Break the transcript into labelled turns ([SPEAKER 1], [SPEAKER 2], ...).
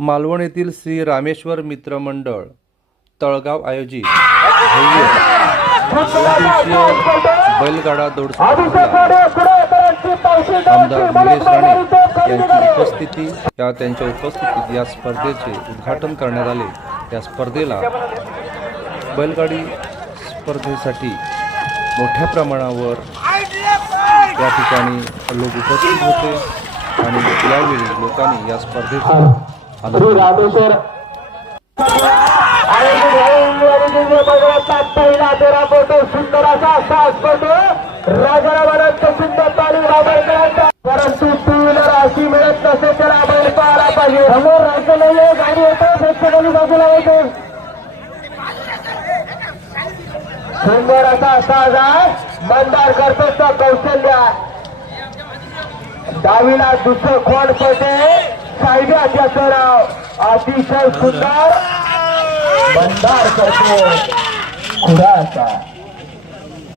[SPEAKER 1] मालवण येथील श्री रामेश्वर मित्र मंडळ तळगाव आयोजित बैलगाडा दौड आमदार निलेश राणे यांची उपस्थिती या त्यांच्या उपस्थितीत या स्पर्धेचे उद्घाटन करण्यात आले. या स्पर्धेला बैलगाडी स्पर्धेसाठी मोठ्या प्रमाणावर या ठिकाणी लोक उपस्थित होते आणि यावेळी लोकांनी या स्पर्धेचा
[SPEAKER 2] श्री रामेश्वर. आणि पहिला तेरा फोटो सुंदर असा सास फोटो. राजारामानंद सुंदर ताली राबाईकरांचा परंतु टू व्हीलर अशी मिळत नसेल तर आपण पाहायला पाहिजे. समोर राज्य गाडी येतो प्रेक्षकांनी बाजूला येतो. सुंदर असा साजा. मंदार करतोचा कौशल्य. डावीला दुसरं खोड पडते. सायब्याच्या सराव अतिशय सुंदर. मंदार करतो. खुराचा.